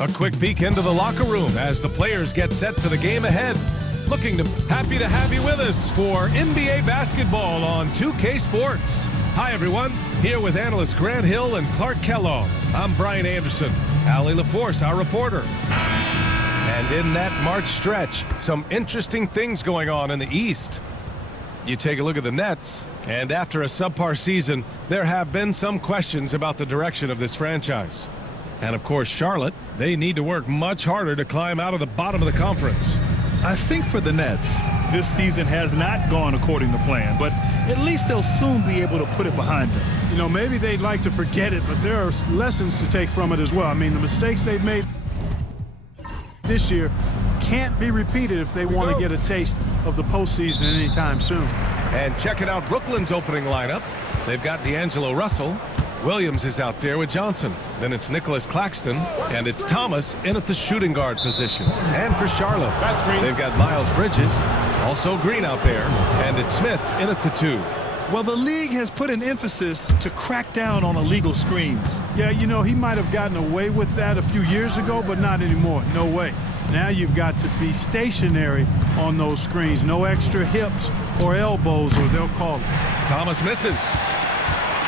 A quick peek into the locker room as the players get set for the game ahead. Happy to have you with us for NBA basketball on 2K Sports. Hi everyone, here with analysts Grant Hill and Clark Kellogg. I'm Brian Anderson, Allie LaForce, our reporter. And in that March stretch, some interesting things going on in the East. You take a look at the Nets, and after a subpar season, there have been some questions about the direction of this franchise. And of course, Charlotte, they need to work much harder to climb out of the bottom of the conference. I think for the Nets, this season has not gone according to plan, but at least they'll soon be able to put it behind them. You know, maybe they'd like to forget it, but there are lessons to take from it as well. I mean, the mistakes they've made this year can't be repeated if they want to get a taste of the postseason anytime soon. And checking out Brooklyn's opening lineup, they've got D'Angelo Russell. Williams is out there with Johnson. Then it's Nicholas Claxton, and it's Thomas in at the shooting guard position. And for Charlotte, they've got Miles Bridges, also Green out there, and it's Smith in at the 2. Well, the league has put an emphasis to crack down on illegal screens. Yeah, you know, he might have gotten away with that a few years ago, but not anymore. No way. Now you've got to be stationary on those screens. No extra hips or elbows, or they'll call it. Thomas misses.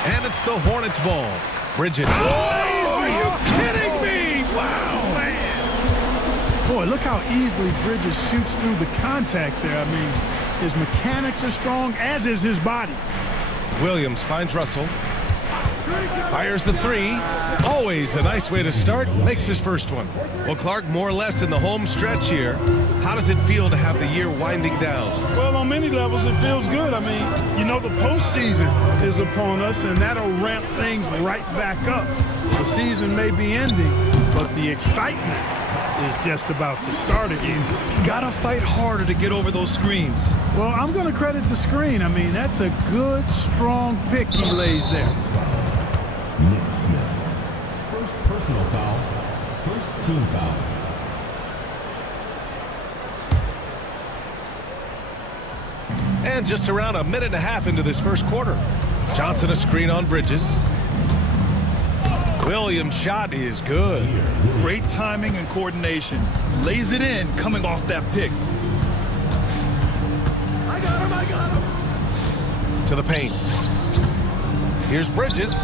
And it's the Hornets ball. Bridges. Oh, are you kidding me? Wow, man. Boy, look how easily Bridges shoots through the contact there. I mean, his mechanics are strong, as is his body. Williams finds Russell. Fires the 3. Always a nice way to start. Makes his first one. Well, Clark, more or less in the home stretch here. How does it feel to have the year winding down? Well, on many levels, it feels good. I mean, you know, the postseason is upon us, and that'll ramp things right back up. The season may be ending, but the excitement is just about to start again. Gotta fight harder to get over those screens. Well, I'm going to credit the screen. I mean, that's a good, strong pick he lays there. Nick Smith. First personal foul. First team foul. And just around a minute and a half into this first quarter. Johnson a screen on Bridges. Williams' shot is good. Great timing and coordination. Lays it in coming off that pick. I got him. To the paint. Here's Bridges.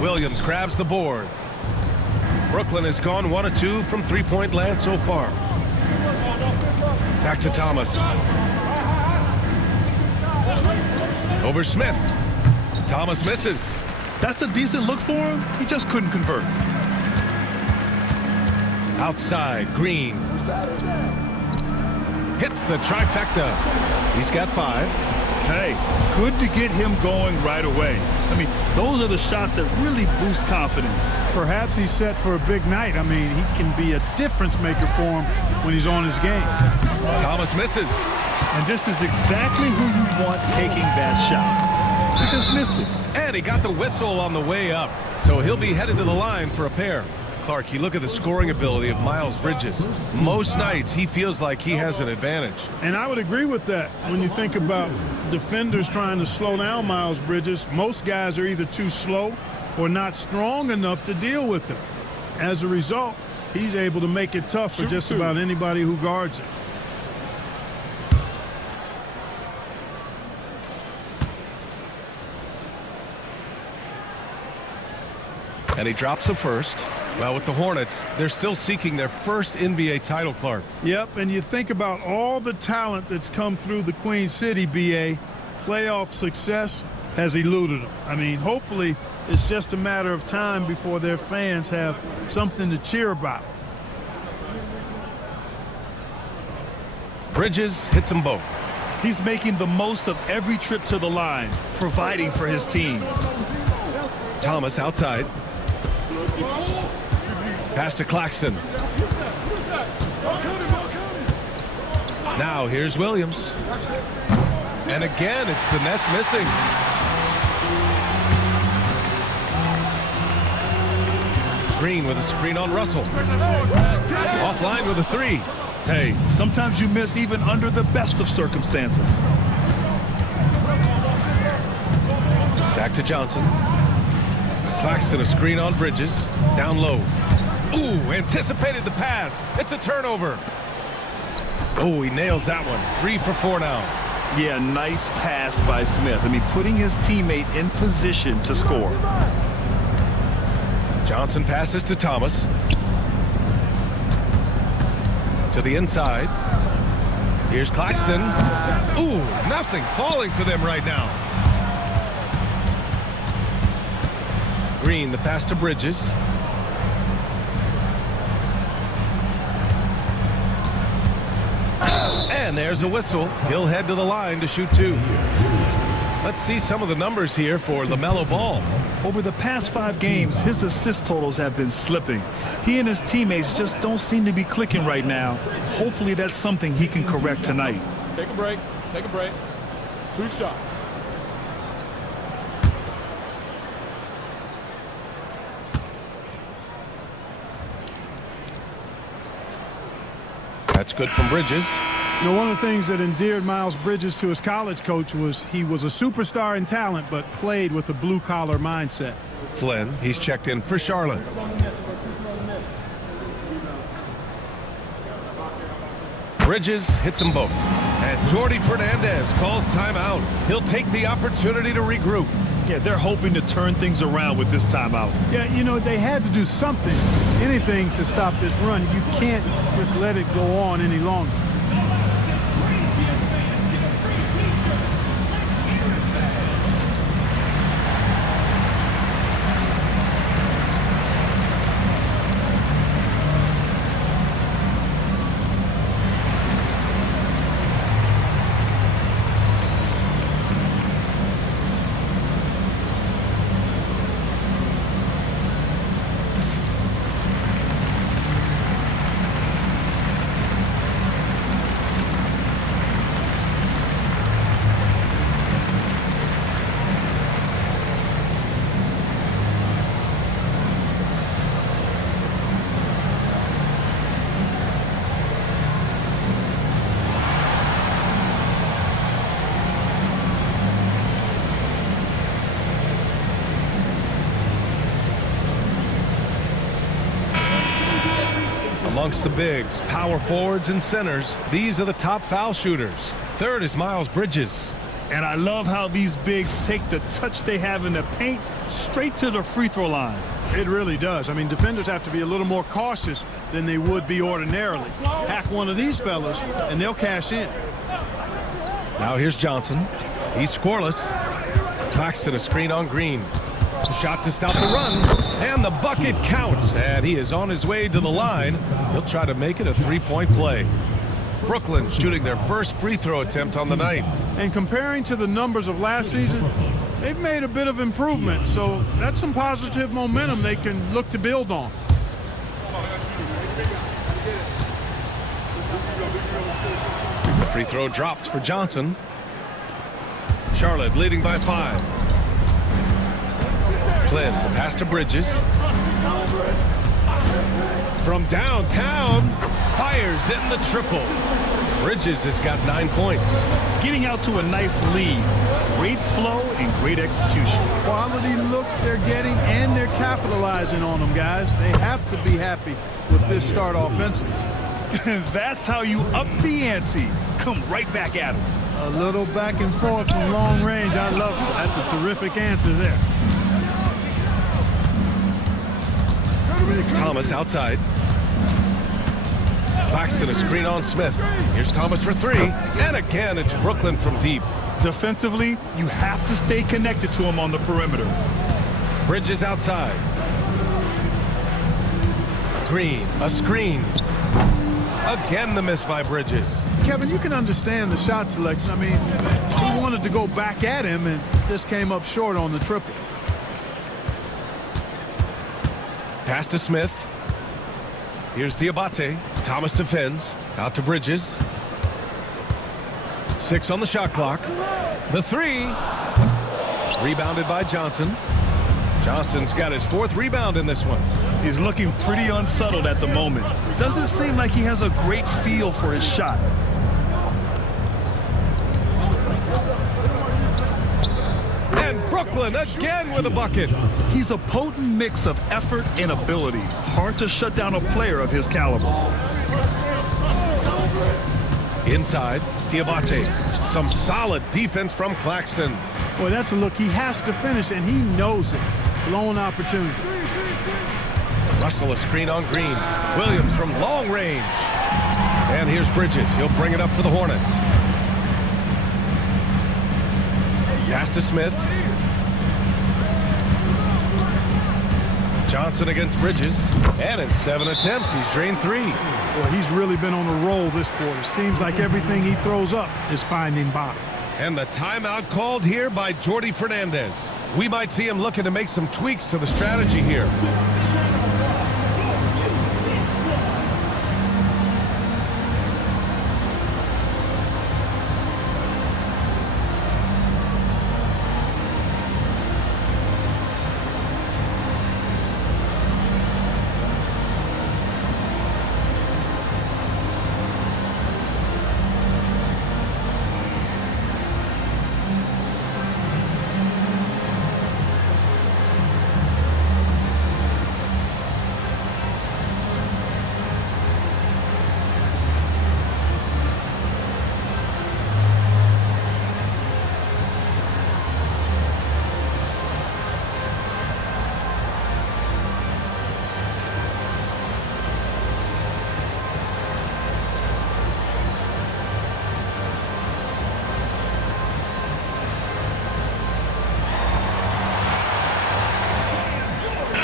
Williams grabs the board. Brooklyn has gone 1 of 2 from three-point land so far. Back to Thomas. Over Smith. Thomas misses. That's a decent look for him. He just couldn't convert. Outside, Green. Hits the trifecta. He's got 5. Hey, good to get him going right away. I mean, those are the shots that really boost confidence. Perhaps he's set for a big night. I mean, he can be a difference maker for him when he's on his game. Thomas misses. And this is exactly who you want taking that shot. He just missed it. And he got the whistle on the way up, so he'll be headed to the line for a pair. Clark, you look at the scoring ability of Miles Bridges. Most nights, he feels like he has an advantage. And I would agree with that. When you think about defenders trying to slow down Miles Bridges, most guys are either too slow or not strong enough to deal with him. As a result, he's able to make it tough for just about anybody who guards it. And he drops a first. Well, with the Hornets, they're still seeking their first NBA title, Clark. Yep, and you think about all the talent that's come through the Queen City, BA. Playoff success has eluded them. I mean, hopefully it's just a matter of time before their fans have something to cheer about. Bridges hits them both. He's making the most of every trip to the line, providing for his team. Thomas outside. Pass to Claxton. Now here's Williams. And again, it's the Nets missing. Green with a screen on Russell. Offline with a 3. Hey, sometimes you miss even under the best of circumstances. Back to Johnson. Claxton a screen on Bridges. Down low. Ooh, anticipated the pass. It's a turnover. Oh, he nails that one. 3 for 4 now. Yeah, nice pass by Smith. I mean, putting his teammate in position to score. Johnson passes to Thomas. To the inside. Here's Claxton. Ooh, nothing falling for them right now. Green, the pass to Bridges. And there's a whistle. He'll head to the line to shoot 2. Let's see some of the numbers here for LaMelo Ball. Over the past 5 games, his assist totals have been slipping. He and his teammates just don't seem to be clicking right now. Hopefully that's something he can correct tonight. Take a break. Take a break. 2 shots. That's good from Bridges. You know, one of the things that endeared Miles Bridges to his college coach was he was a superstar in talent, but played with a blue-collar mindset. Flynn, he's checked in for Charlotte. Bridges hits them both. And Jordi Fernandez calls timeout. He'll take the opportunity to regroup. Yeah, they're hoping to turn things around with this timeout. Yeah, you know, they had to do something, anything to stop this run. You can't just let it go on any longer. Amongst the bigs, power forwards, and centers, these are the top foul shooters. Third is Miles Bridges. And I love how these bigs take the touch they have in the paint straight to the free throw line. It really does. I mean, defenders have to be a little more cautious than they would be ordinarily. Hack one of these fellas, and they'll cash in. Now here's Johnson. He's scoreless. Claxton a screen on Green. A shot to stop the run, and the bucket counts, and he is on his way to the line. He'll try to make it a 3-point play. Brooklyn shooting their first free throw attempt on the night. And comparing to the numbers of last season, they've made a bit of improvement, so that's some positive momentum they can look to build on. The free throw dropped for Johnson. Charlotte leading by 5. Flynn, the pass to Bridges. From downtown, fires in the triple. Bridges has got 9 points. Getting out to a nice lead. Great flow and great execution. Quality looks they're getting, and they're capitalizing on them, guys. They have to be happy with this start offensively. That's how you up the ante. Come right back at them. A little back and forth from long range. I love it. That's a terrific answer there. Thomas outside. Claxton a screen on Smith. Here's Thomas for 3. And again, it's Brooklyn from deep. Defensively, you have to stay connected to him on the perimeter. Bridges outside. Green, a screen. Again, the miss by Bridges. Kevin, you can understand the shot selection. I mean, he wanted to go back at him, and this came up short on the triple. Pass to Smith. Here's Diabate. Thomas defends. Out to Bridges. 6 on the shot clock. The 3. Rebounded by Johnson. Johnson's got his 4th rebound in this one. He's looking pretty unsettled at the moment. Doesn't seem like he has a great feel for his shot. And Brooklyn again with a bucket. He's a potent mix of effort and ability. Hard to shut down a player of his caliber. Inside, Diabate. Some solid defense from Claxton. Boy, that's a look he has to finish, and he knows it. Lone opportunity. Russell a screen on Green. Williams from long range. And here's Bridges. He'll bring it up for the Hornets. Pass to Smith. Johnson against Bridges. And in 7 attempts, he's drained 3. Boy, he's really been on a roll this quarter. Seems like everything he throws up is finding bottom. And the timeout called here by Jordi Fernandez. We might see him looking to make some tweaks to the strategy here.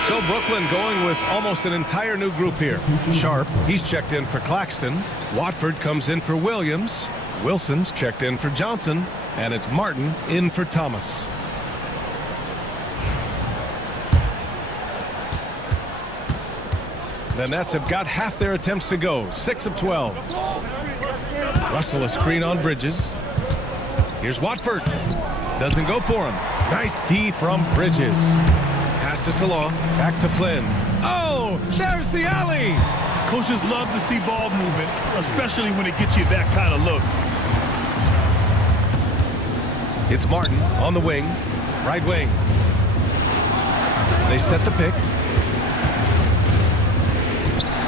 So Brooklyn going with almost an entire new group here. Sharp, he's checked in for Claxton. Watford comes in for Williams. Wilson's checked in for Johnson. And it's Martin in for Thomas. The Nets have got half their attempts to go. 6 of 12. Russell a screen on Bridges. Here's Watford. Doesn't go for him. Nice D from Bridges. Pass to Salah, back to Flynn. Oh, there's the alley! Coaches love to see ball movement, especially when it gets you that kind of look. It's Martin on the wing, right wing. They set the pick.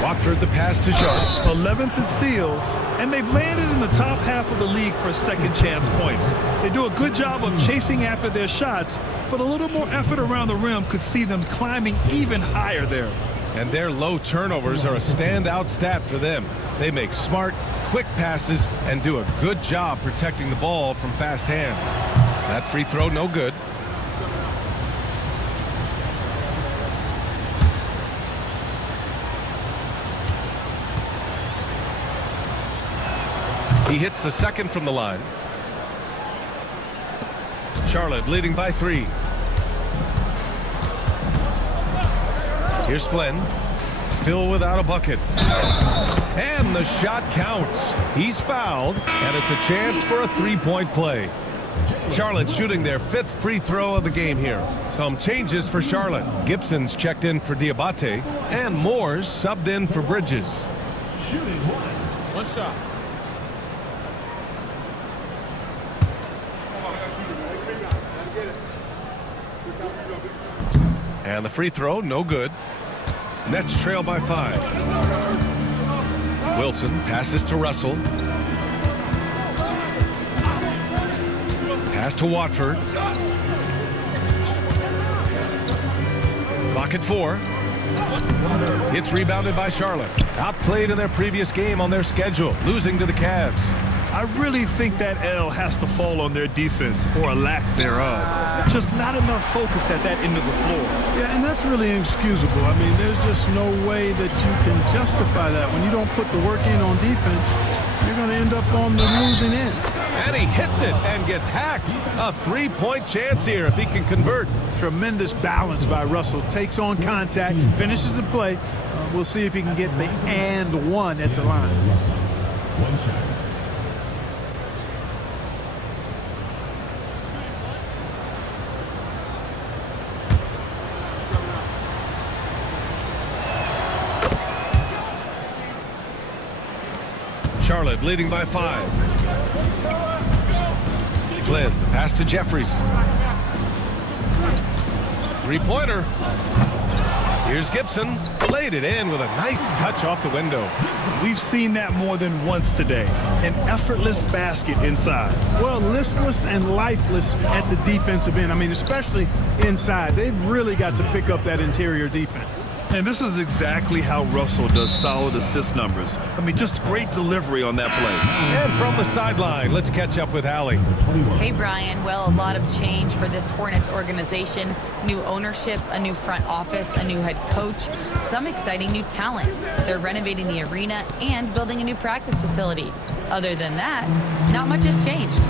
Watford the pass to Sharp. 11th in steals, and they've landed in the top half of the league for second chance points. They do a good job of chasing after their shots, but a little more effort around the rim could see them climbing even higher there. And their low turnovers are a standout stat for them. They make smart, quick passes and do a good job protecting the ball from fast hands. That free throw no good. He hits the second from the line. Charlotte leading by 3. Here's Flynn. Still without a bucket. And the shot counts. He's fouled, and it's a chance for a three-point play. Charlotte shooting their 5th free throw of the game here. Some changes for Charlotte. Gibson's checked in for Diabate, and Moore's subbed in for Bridges. One shot. And the free throw, no good. Nets trail by 5. Wilson passes to Russell. Pass to Watford. Clock at 4. It's rebounded by Charlotte. Outplayed in their previous game on their schedule, losing to the Cavs. I really think that L has to fall on their defense, or a lack thereof. Just not enough focus at that end of the floor. Yeah, and that's really inexcusable. I mean, there's just no way that you can justify that. When you don't put the work in on defense, you're going to end up on the losing end. And he hits it and gets hacked. A three-point chance here if he can convert. Tremendous balance by Russell. Takes on contact, finishes the play. We'll see if he can get the and one at the line. One shot. Charlotte leading by 5. Flynn, pass to Jeffries. Three-pointer. Here's Gibson. Laid it in with a nice touch off the window. We've seen that more than once today. An effortless basket inside. Well, listless and lifeless at the defensive end. I mean, especially inside. They've really got to pick up that interior defense. And this is exactly how Russell does solid assist numbers. I mean, just great delivery on that play. And from the sideline, let's catch up with Allie. Hey, Brian. Well, a lot of change for this Hornets organization. New ownership, a new front office, a new head coach, some exciting new talent. They're renovating the arena and building a new practice facility. Other than that, not much has changed.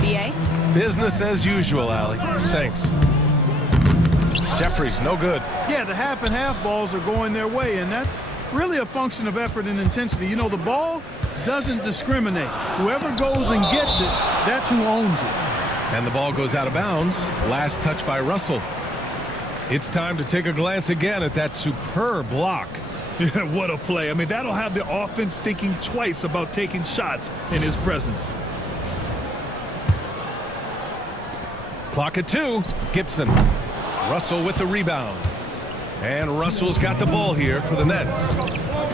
BA? Business as usual, Allie. Thanks. Jeffries, no good. Yeah, the half and half balls are going their way, and that's really a function of effort and intensity. You know, the ball doesn't discriminate. Whoever goes and gets it, that's who owns it. And the ball goes out of bounds. Last touch by Russell. It's time to take a glance again at that superb block. Yeah, what a play. I mean, that'll have the offense thinking twice about taking shots in his presence. Clock at 2. Gibson. Russell with the rebound. And Russell's got the ball here for the Nets.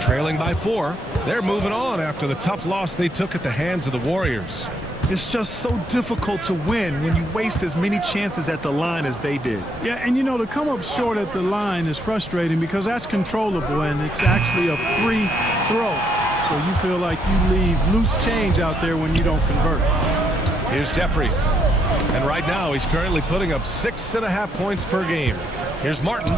Trailing by 4. They're moving on after the tough loss they took at the hands of the Warriors. It's just so difficult to win when you waste as many chances at the line as they did. Yeah, and you know, to come up short at the line is frustrating because that's controllable and it's actually a free throw. So you feel like you leave loose change out there when you don't convert. Here's Jeffries. And right now he's currently putting up 6.5 points per game. Here's Martin.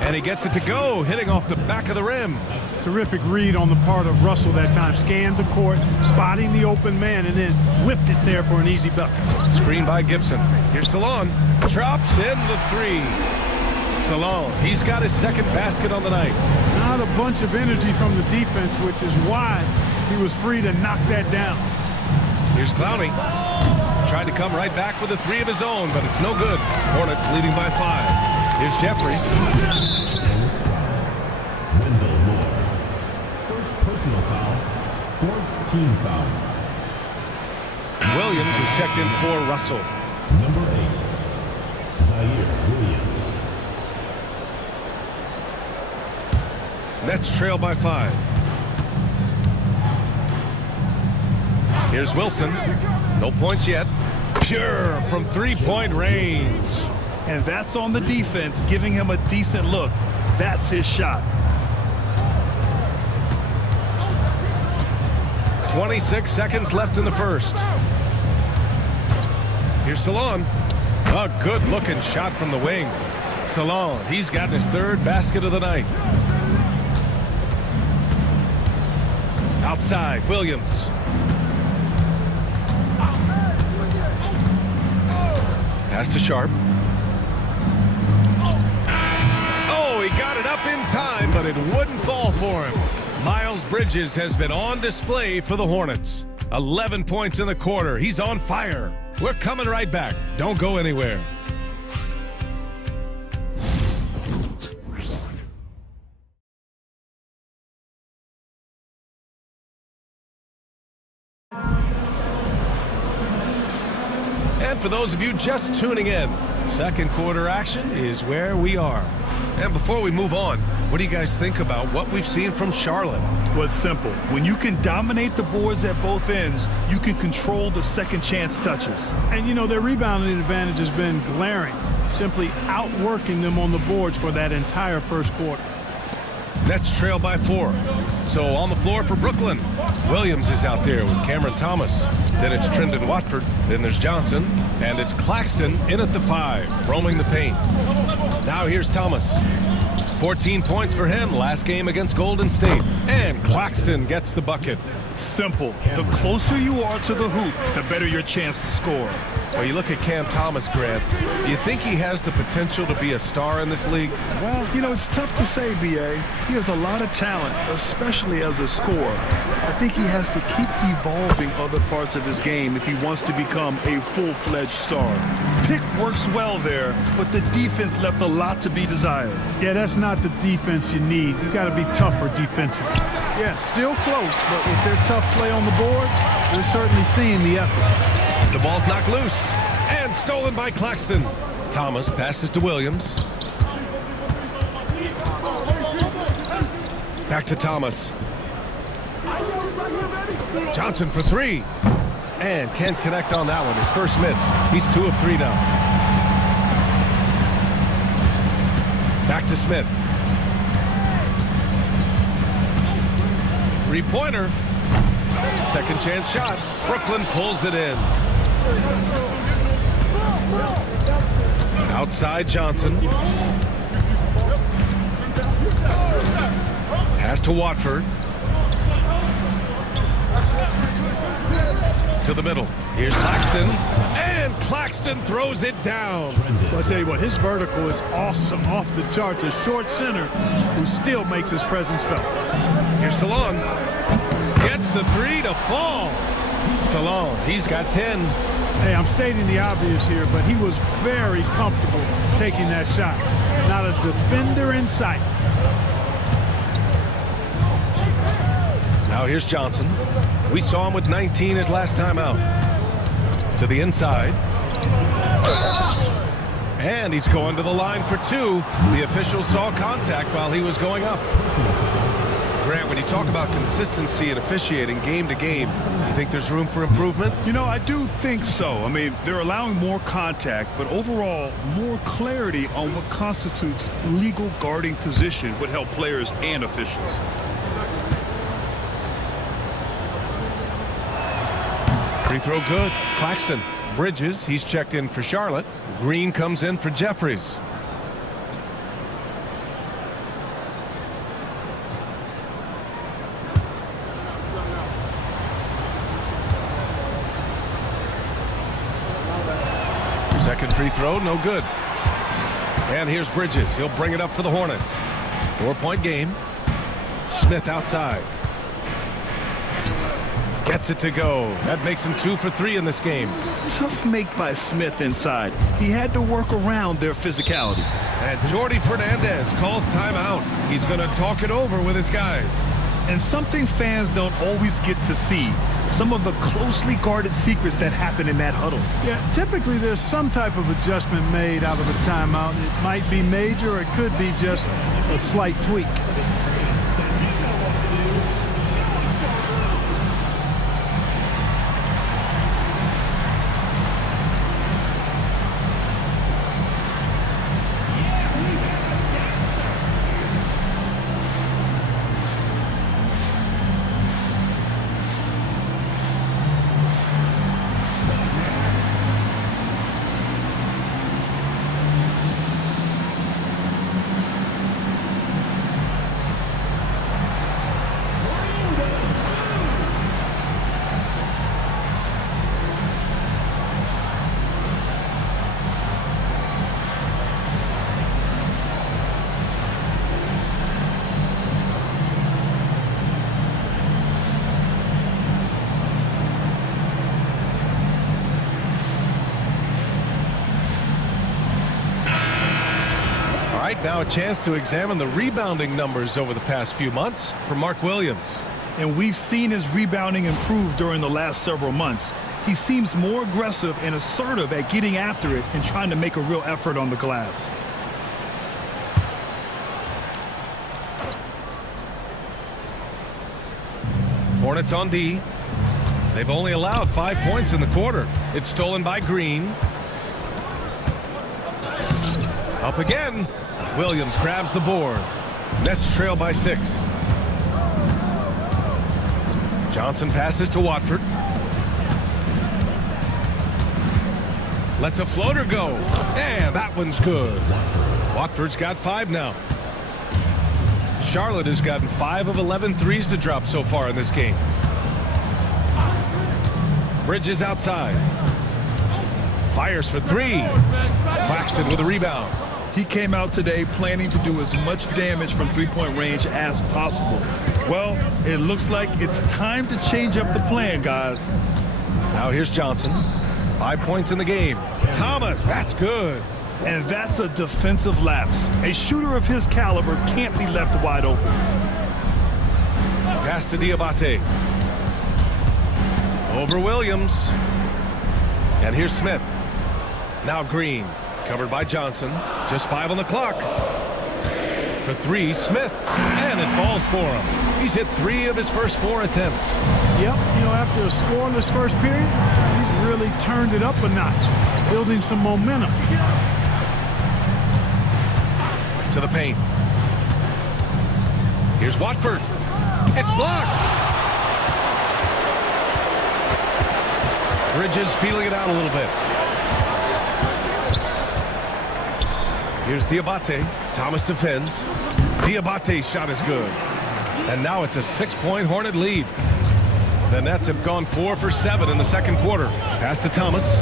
And he gets it to go, hitting off the back of the rim. Terrific read on the part of Russell that time. Scanned the court, spotting the open man, and then whipped it there for an easy bucket. Screen by Gibson. Here's Salon. Drops in the 3. Salon, he's got his second basket on the night. Not a bunch of energy from the defense, which is why he was free to knock that down. Here's Clowney. Tried to come right back with a 3 of his own, but it's no good. Hornets leading by 5. Here's Jeffries. Wendell Moore. First personal foul. Fourth team foul. Williams is checked in for Russell. Number 8. Zaire Williams. Nets trail by 5. Here's Wilson. No points yet. Pure from three-point range. And that's on the defense, giving him a decent look. That's his shot. 26 seconds left in the first. Here's Salon. A good-looking shot from the wing. Salon, he's gotten his 3rd basket of the night. Outside, Williams. Pass to Sharp. Oh, he got it up in time, but it wouldn't fall for him. Miles Bridges has been on display for the Hornets. 11 points in the quarter. He's on fire. We're coming right back. Don't go anywhere. And for those of you just tuning in, second quarter action is where we are. And before we move on, what do you guys think about what we've seen from Charlotte? Well, it's simple. When you can dominate the boards at both ends, you can control the second chance touches. And you know, their rebounding advantage has been glaring, simply outworking them on the boards for that entire first quarter. Nets trail by 4. So on the floor for Brooklyn, Williams is out there with Cameron Thomas. Then it's Trendon Watford. Then there's Johnson. And it's Claxton in at the 5, roaming the paint. Now here's Thomas. 14 points for him last game against Golden State. And Claxton gets the bucket. Simple. The closer you are to the hoop, the better your chance to score. Well, you look at Cam Thomas, Grant. Do you think he has the potential to be a star in this league? Well, you know, it's tough to say, B.A. He has a lot of talent, especially as a scorer. I think he has to keep evolving other parts of his game if he wants to become a full-fledged star. Pick works well there, but the defense left a lot to be desired. Yeah, that's not the defense you need. You got to be tougher defensively. Yeah, still close, but with their tough play on the board, we're certainly seeing the effort. The ball's knocked loose and stolen by Claxton. Thomas passes to Williams. Back to Thomas. Johnson for three. And can't connect on that one. His first miss. He's 2 of 3 now. Back to Smith. Three-pointer. Second chance shot. Brooklyn pulls it in. Outside Johnson. Pass to Watford. To the middle. Here's Claxton. And Claxton throws it down. Well, I'll tell you what, his vertical is awesome, off the charts. A short center who still makes his presence felt. Here's Salon. Gets the three to fall. Salon, he's got 10. Hey, I'm stating the obvious here, but he was very comfortable taking that shot. Not a defender in sight. Now here's Johnson. We saw him with 19 his last time out. To the inside. And he's going to the line for 2. The official saw contact while he was going up. Grant, when you talk about consistency and officiating game to game, you think there's room for improvement? You know, I do think so. I mean, they're allowing more contact, but overall, more clarity on what constitutes legal guarding position would help players and officials. Free throw good. Claxton. Bridges, he's checked in for Charlotte. Green comes in for Jeffries. Second free throw, no good. And here's Bridges. He'll bring it up for the Hornets. 4-point game. Smith outside. Gets it to go. That makes him 2 for 3 in this game. Tough make by Smith inside. He had to work around their physicality. And Jordi Fernandez calls timeout. He's going to talk it over with his guys. And something fans don't always get to see, some of the closely guarded secrets that happen in that huddle. Yeah, typically there's some type of adjustment made out of a timeout. It might be major or it could be just a slight tweak. Now a chance to examine the rebounding numbers over the past few months for Mark Williams. And we've seen his rebounding improve during the last several months. He seems more aggressive and assertive at getting after it and trying to make a real effort on the glass. Hornets on D. They've only allowed 5 points in the quarter. It's stolen by Green. Up again. Williams grabs the board. Nets trail by 6. Johnson passes to Watford. Lets a floater go. And that one's good. Watford's got 5 now. Charlotte has gotten 5 of 11 threes to drop so far in this game. Bridges outside. Fires for 3. Claxton with a rebound. He came out today planning to do as much damage from three-point range as possible. Well, it looks like it's time to change up the plan, guys. Now here's Johnson. 5 points in the game. Thomas, that's good. And that's a defensive lapse. A shooter of his caliber can't be left wide open. Pass to Diabate. Over Williams. And here's Smith. Now Green. Covered by Johnson. Just 5 on the clock. For three, Smith. And it falls for him. He's hit 3 of his first 4 attempts. Yep, you know, after a scoreless first period, he's really turned it up a notch, building some momentum. To the paint. Here's Watford. It's blocked. Bridges feeling it out a little bit. Here's Diabate. Thomas defends. Diabate's shot is good. And now it's a 6-point Hornet lead. The Nets have gone 4 for 7 in the second quarter. Pass to Thomas.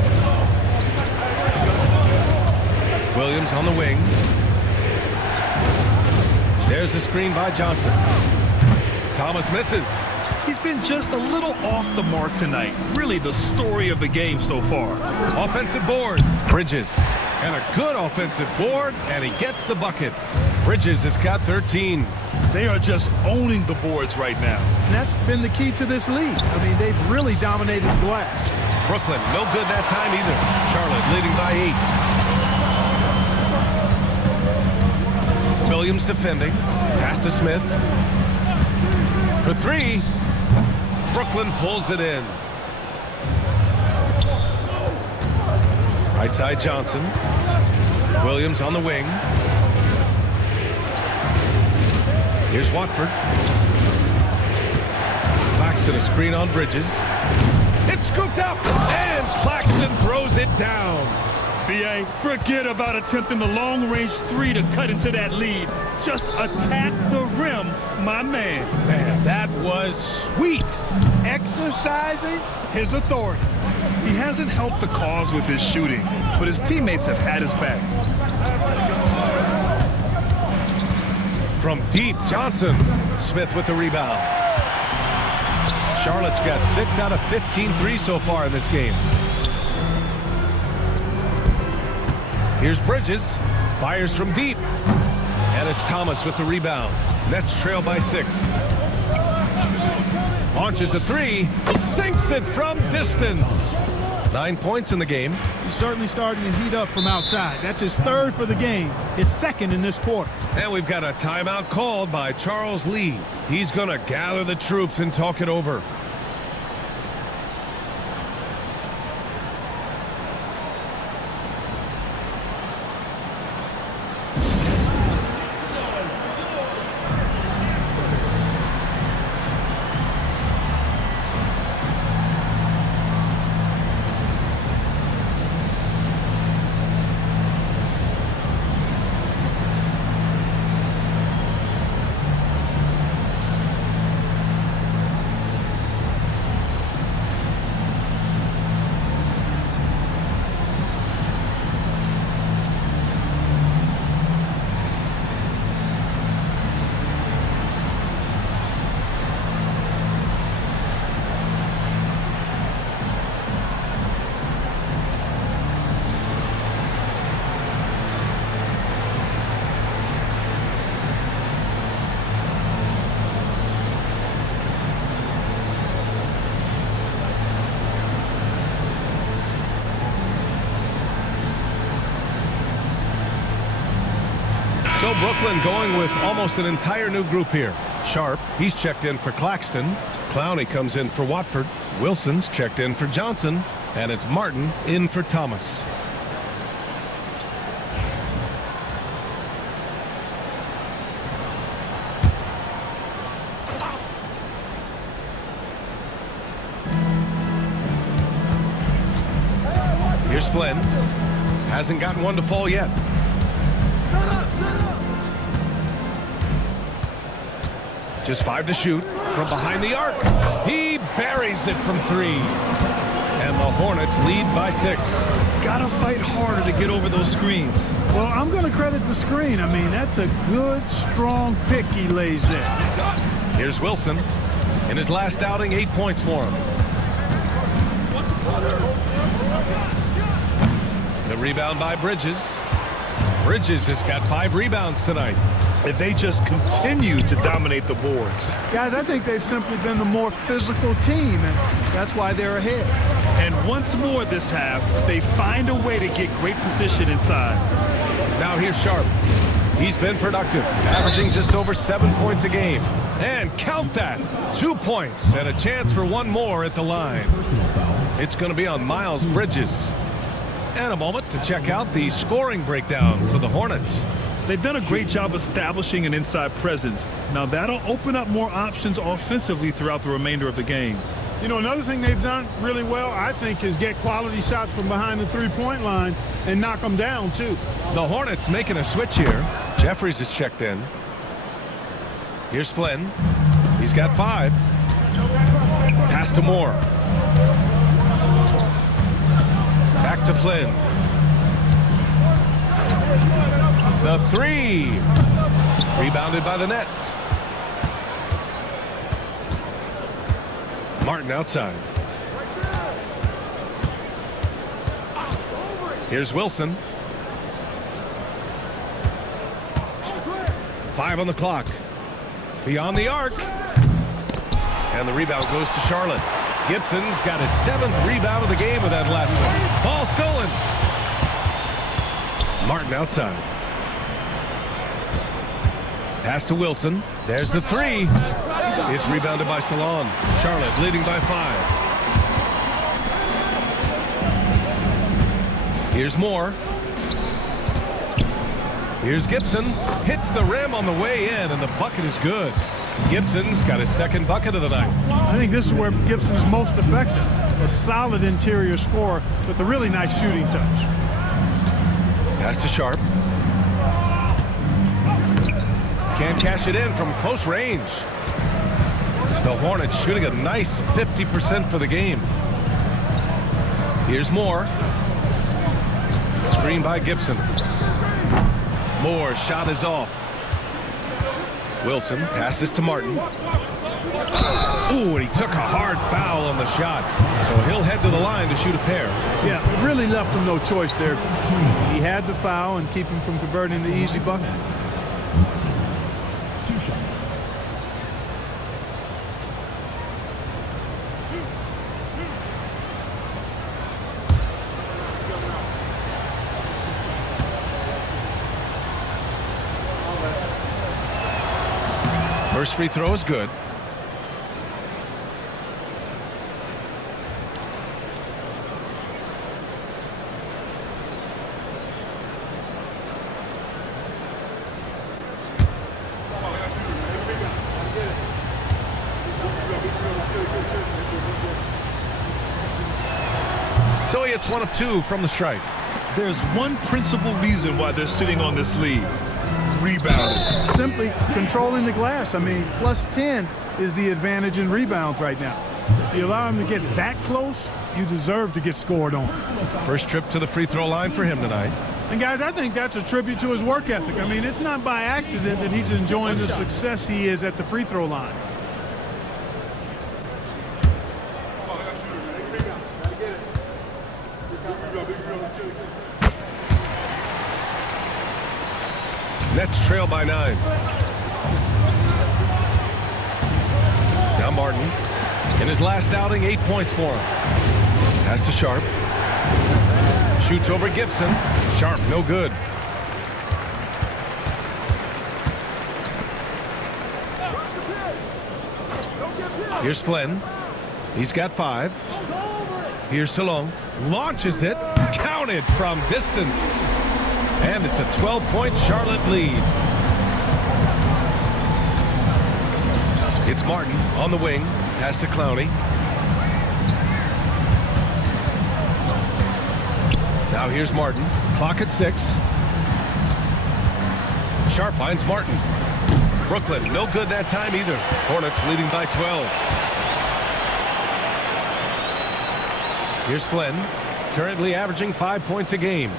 Williams on the wing. There's a screen by Johnson. Thomas misses. He's been just a little off the mark tonight. Really the story of the game so far. Offensive board. Bridges. And a good offensive board, and he gets the bucket. Bridges has got 13. They are just owning the boards right now. And that's been the key to this league. I mean, they've really dominated the glass. Brooklyn, no good that time either. Charlotte leading by 8. Williams defending. Pass to Smith. For 3. Brooklyn pulls it in. Right side Johnson. Williams on the wing. Here's Watford. Claxton a screen on Bridges. It's scooped up, and Claxton throws it down. BA, forget about attempting the long-range 3 to cut into that lead. Just attack the rim, my man. Man, that was sweet. Exercising his authority. He hasn't helped the cause with his shooting, but his teammates have had his back. From deep, Johnson. Smith with the rebound. Charlotte's got 6 out of 15 threes so far in this game. Here's Bridges. Fires from deep. And it's Thomas with the rebound. Nets trail by 6. Launches a 3. Sinks it from distance. 9 points in the game. He's certainly starting to heat up from outside. That's his 3rd for the game, his 2nd in this quarter. And we've got a timeout called by Charles Lee. He's going to gather the troops and talk it over. So Brooklyn going with almost an entire new group here. Sharp, he's checked in for Claxton. Clowney comes in for Watford. Wilson's checked in for Johnson. And it's Martin in for Thomas. Here's Flynn. Hasn't gotten one to fall yet. Just 5 to shoot from behind the arc. He buries it from 3. And the Hornets lead by 6. Gotta fight harder to get over those screens. Well, I'm going to credit the screen. I mean, that's a good, strong pick he lays there. Here's Wilson. In his last outing, 8 points for him. The rebound by Bridges. Bridges has got 5 rebounds tonight. If they just continue to dominate the boards. Guys, I think they've simply been the more physical team, and that's why they're ahead. And once more this half, they find a way to get great position inside. Now here's Sharp. He's been productive, averaging just over 7 points a game. And count that, 2 points and a chance for one more at the line. Personal foul. It's going to be on Miles Bridges. And a moment to check out the scoring breakdown for the Hornets. They've done a great job establishing an inside presence. Now that'll open up more options offensively throughout the remainder of the game. You know, another thing they've done really well, I think, is get quality shots from behind the three-point line and knock them down, too. The Hornets making a switch here. Jeffries is checked in. Here's Flynn. He's got 5. Pass to Moore. Back to Flynn. The 3. Rebounded by the Nets. Martin outside. Here's Wilson. 5 on the clock. Beyond the arc. And the rebound goes to Charlotte. Gibson's got his 7th rebound of the game with that last one. Ball stolen. Martin outside. Pass to Wilson. There's the 3. It's rebounded by Salon. Charlotte leading by 5. Here's Moore. Here's Gibson. Hits the rim on the way in, and the bucket is good. Gibson's got his 2nd bucket of the night. I think this is where Gibson is most effective. A solid interior scorer with a really nice shooting touch. Pass to Sharp. Can't cash it in from close range. The Hornets shooting a nice 50% for the game. Here's Moore. Screen by Gibson. Moore's shot is off. Wilson passes to Martin. Ooh, and he took a hard foul on the shot. So he'll head to the line to shoot a pair. Yeah, it really left him no choice there. He had to foul and keep him from converting the easy buckets. 2 shots. First free throw is good. So he hits 1 of 2 from the stripe. There's one principal reason why they're sitting on this lead. Rebounding. Simply controlling the glass. I mean, plus 10 is the advantage in rebounds right now. If you allow him to get that close, you deserve to get scored on. First trip to the free throw line for him tonight. And guys, I think that's a tribute to his work ethic. I mean, it's not by accident that he's enjoying the success he is at the free throw line. Nets trail by 9. Now Martin. In his last outing, 8 points for him. Pass to Sharp. Shoots over Gibson. Sharp, no good. Here's Flynn. He's got 5. Here's Salon. Launches it. Counted from distance. And it's a 12-point Charlotte lead. It's Martin on the wing. Pass to Clowney. Now here's Martin. Clock at 6. Sharp finds Martin. Brooklyn, no good that time either. Hornets leading by 12. Here's Flynn. Currently averaging 5 points a game.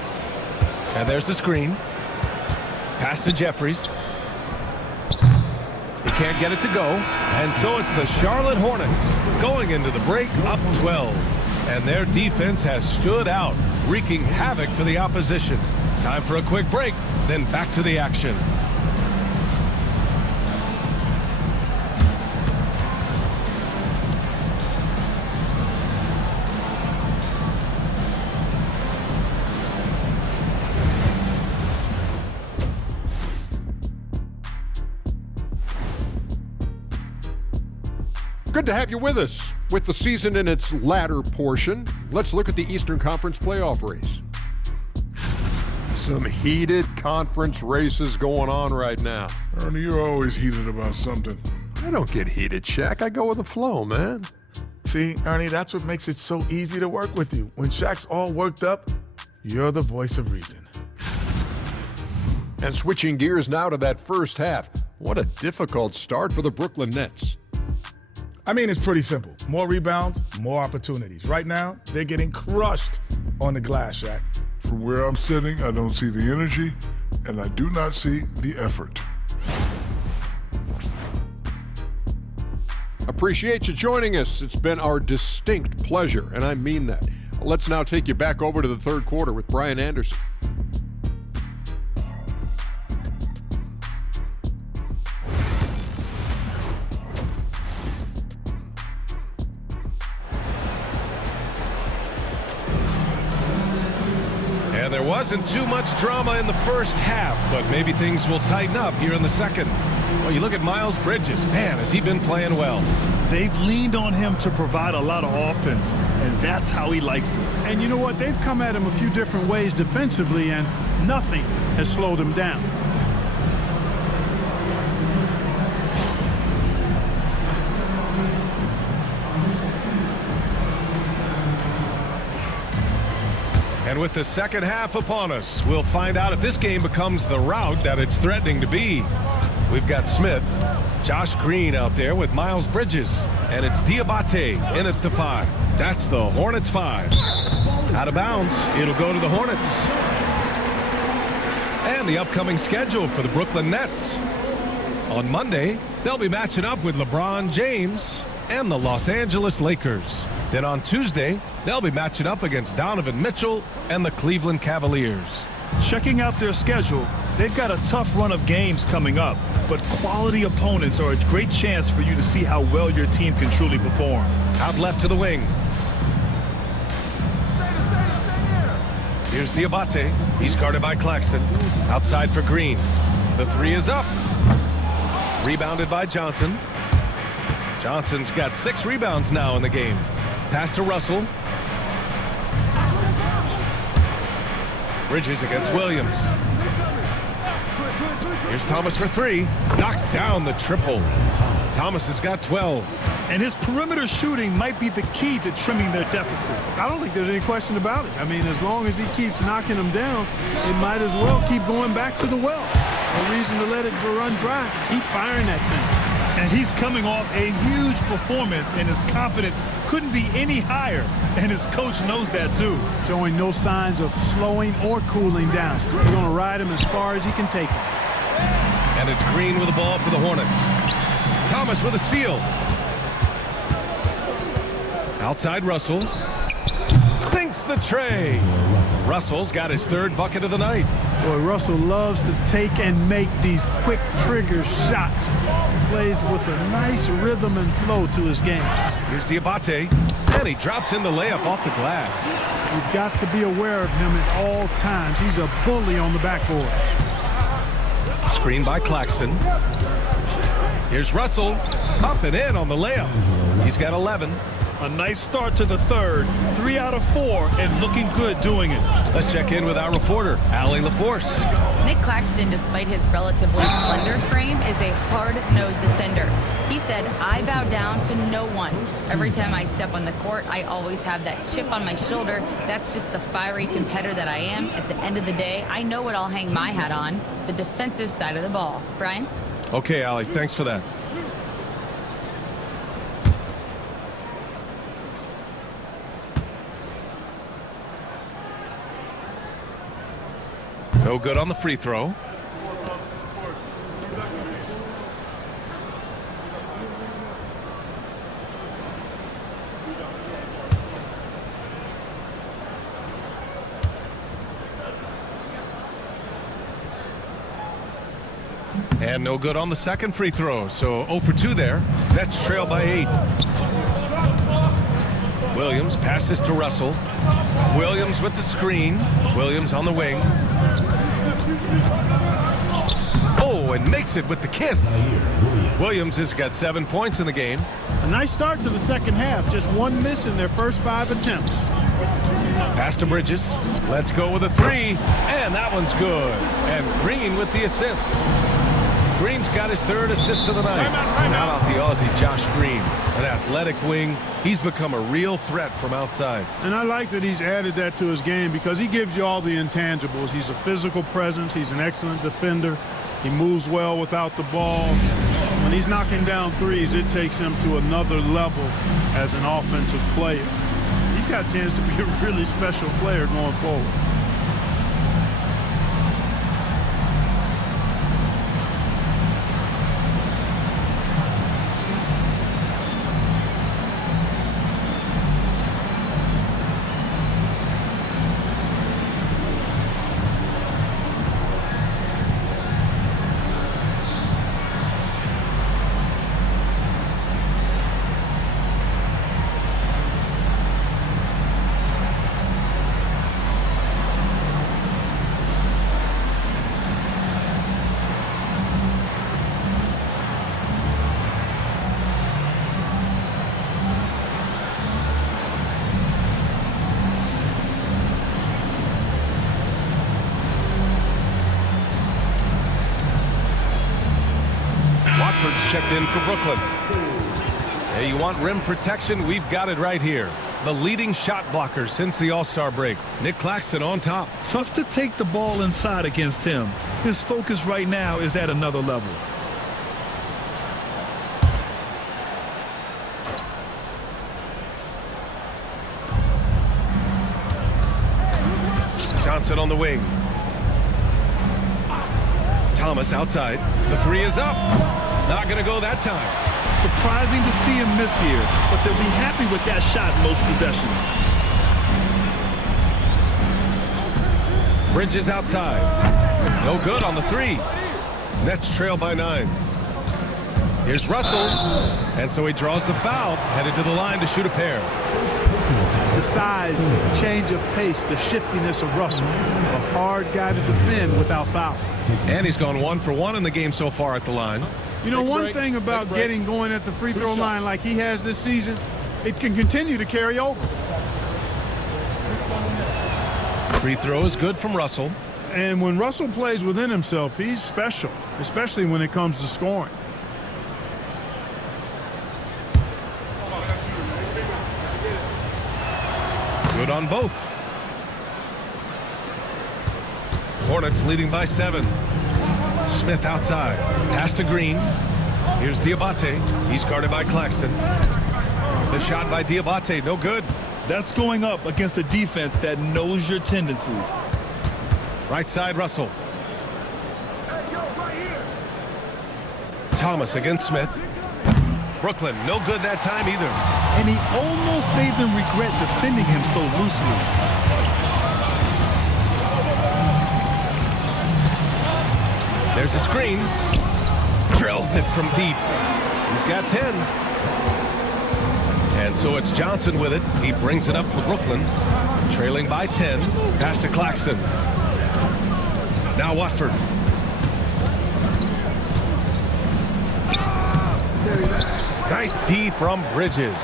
And there's the screen. Pass to Jeffries. He can't get it to go. And so it's the Charlotte Hornets going into the break up 12. And their defense has stood out, wreaking havoc for the opposition. Time for a quick break, then back to the action. Good to have you with us. With the season in its latter portion, let's look at the Eastern Conference playoff race. Some heated conference races going on right now. Ernie, you're always heated about something. I don't get heated, Shaq. I go with the flow, man. See, Ernie, that's what makes it so easy to work with you. When Shaq's all worked up, you're the voice of reason. And switching gears now to that first half. What a difficult start for the Brooklyn Nets. I mean, it's pretty simple. More rebounds, more opportunities. Right now, they're getting crushed on the glass, Shaq. From where I'm sitting, I don't see the energy, and I do not see the effort. Appreciate you joining us. It's been our distinct pleasure, and I mean that. Let's now take you back over to the third quarter with Brian Anderson. And there wasn't too much drama in the first half, but maybe things will tighten up here in the second. Well, you look at Miles Bridges. Man, has he been playing well. They've leaned on him to provide a lot of offense, and that's how he likes it. And you know what? They've come at him a few different ways defensively, and nothing has slowed him down. And with the second half upon us, we'll find out if this game becomes the rout that it's threatening to be. We've got Smith, Josh Green out there with Miles Bridges, and it's Diabate in at the 5. That's the Hornets 5. Out of bounds, it'll go to the Hornets. And the upcoming schedule for the Brooklyn Nets. On Monday, they'll be matching up with LeBron James and the Los Angeles Lakers. Then on Tuesday, they'll be matching up against Donovan Mitchell and the Cleveland Cavaliers. Checking out their schedule, they've got a tough run of games coming up, but quality opponents are a great chance for you to see how well your team can truly perform. Out left to the wing. Here's Diabate. He's guarded by Claxton. Outside for Green. The 3 is up. Rebounded by Johnson. Johnson's got 6 rebounds now in the game. Pass to Russell. Bridges against Williams. Here's Thomas for 3. Knocks down the triple. Thomas has got 12. And his perimeter shooting might be the key to trimming their deficit. I don't think there's any question about it. I mean, as long as he keeps knocking them down, it might as well keep going back to the well. No reason to let it run dry. Keep firing that thing. And he's coming off a huge performance, and his confidence couldn't be any higher. And his coach knows that, too. Showing no signs of slowing or cooling down. They're going to ride him as far as he can take him. And it's Green with the ball for the Hornets. Thomas with a steal. Outside Russell. Sinks the tray. Russell's got his 3rd bucket of the night. Boy, Russell loves to take and make these quick trigger shots. He plays with a nice rhythm and flow to his game. Here's Diabate, and he drops in the layup off the glass. You've got to be aware of him at all times. He's a bully on the backboards. Screen by Claxton. Here's Russell, up and in on the layup. He's got 11. A nice start to the 3rd, 3 out of 4, and looking good doing it. Let's check in with our reporter, Allie LaForce. Nick Claxton, despite his relatively slender frame, is a hard-nosed defender. He said, "I bow down to no one. Every time I step on the court, I always have that chip on my shoulder. That's just the fiery competitor that I am. At the end of the day, I know what I'll hang my hat on, the defensive side of the ball." Brian? Okay, Allie, thanks for that. No good on the free throw. And no good on the second free throw. So 0 for 2 there. Nets trail by 8. Williams passes to Russell. Williams with the screen. Williams on the wing. Oh, and makes it with the kiss. Williams has got 7 points in the game. A nice start to the second half. Just one miss in their first 5 attempts. Pass to Bridges. Let's go with a 3. And that one's good. And Green with the assist. Green's got his 3rd assist of the night. And how about the Aussie Josh Green? An athletic wing. He's become a real threat from outside. And I like that he's added that to his game because he gives you all the intangibles. He's a physical presence. He's an excellent defender. He moves well without the ball. When he's knocking down threes, it takes him to another level as an offensive player. He's got a chance to be a really special player going forward. Watford's checked in for Brooklyn. Hey, you want rim protection? We've got it right here. The leading shot blocker since the All-Star break. Nick Claxton on top. Tough to take the ball inside against him. His focus right now is at another level. Johnson on the wing. Thomas outside. The 3 is up. Not going to go that time. Surprising to see him miss here, but they'll be happy with that shot most possessions. Bridges outside. No good on the 3. Nets trail by 9. Here's Russell. And so he draws the foul. Headed to the line to shoot a pair. The size, the change of pace, the shiftiness of Russell. A hard guy to defend without foul. And he's gone 1 for 1 in the game so far at the line. You know, one thing about getting going at the free throw line like he has this season, it can continue to carry over. Free throw is good from Russell. And when Russell plays within himself, he's special, especially when it comes to scoring. Good on both. Hornets leading by 7. Smith outside. Pass to Green. Here's Diabate. He's guarded by Claxton. The shot by Diabate, no good. That's going up against a defense that knows your tendencies. Right side, Russell. Thomas against Smith. Brooklyn, no good that time either. And he almost made them regret defending him so loosely. There's a screen. Drills it from deep. He's got 10. And so it's Johnson with it. He brings it up for Brooklyn. Trailing by 10. Pass to Claxton. Now Watford. Nice D from Bridges.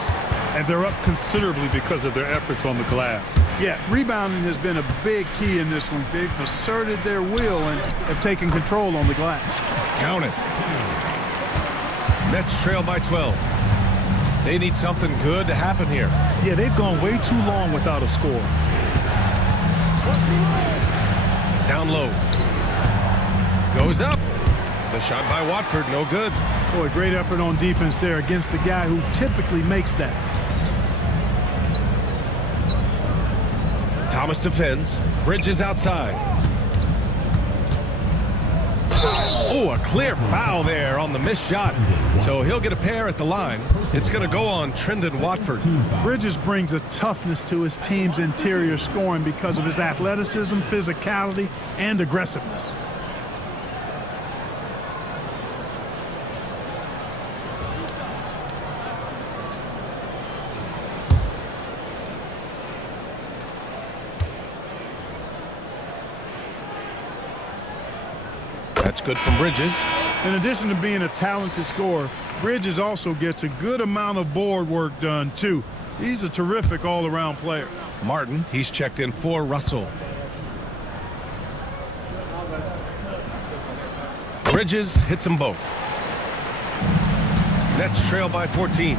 And they're up considerably because of their efforts on the glass. Yeah, rebounding has been a big key in this one. They've asserted their will and have taken control on the glass. Count it. Nets trail by 12. They need something good to happen here. Yeah, they've gone way too long without a score. Down low. Goes up. The shot by Watford, no good. Boy, great effort on defense there against a guy who typically makes that. Thomas defends. Bridges outside. Oh, a clear foul there on the missed shot. So he'll get a pair at the line. It's going to go on Trendon Watford. Bridges brings a toughness to his team's interior scoring because of his athleticism, physicality, and aggressiveness. That's good from Bridges. In addition to being a talented scorer, Bridges also gets a good amount of board work done, too. He's a terrific all-around player. Martin, he's checked in for Russell. Bridges hits them both. Nets trail by 14.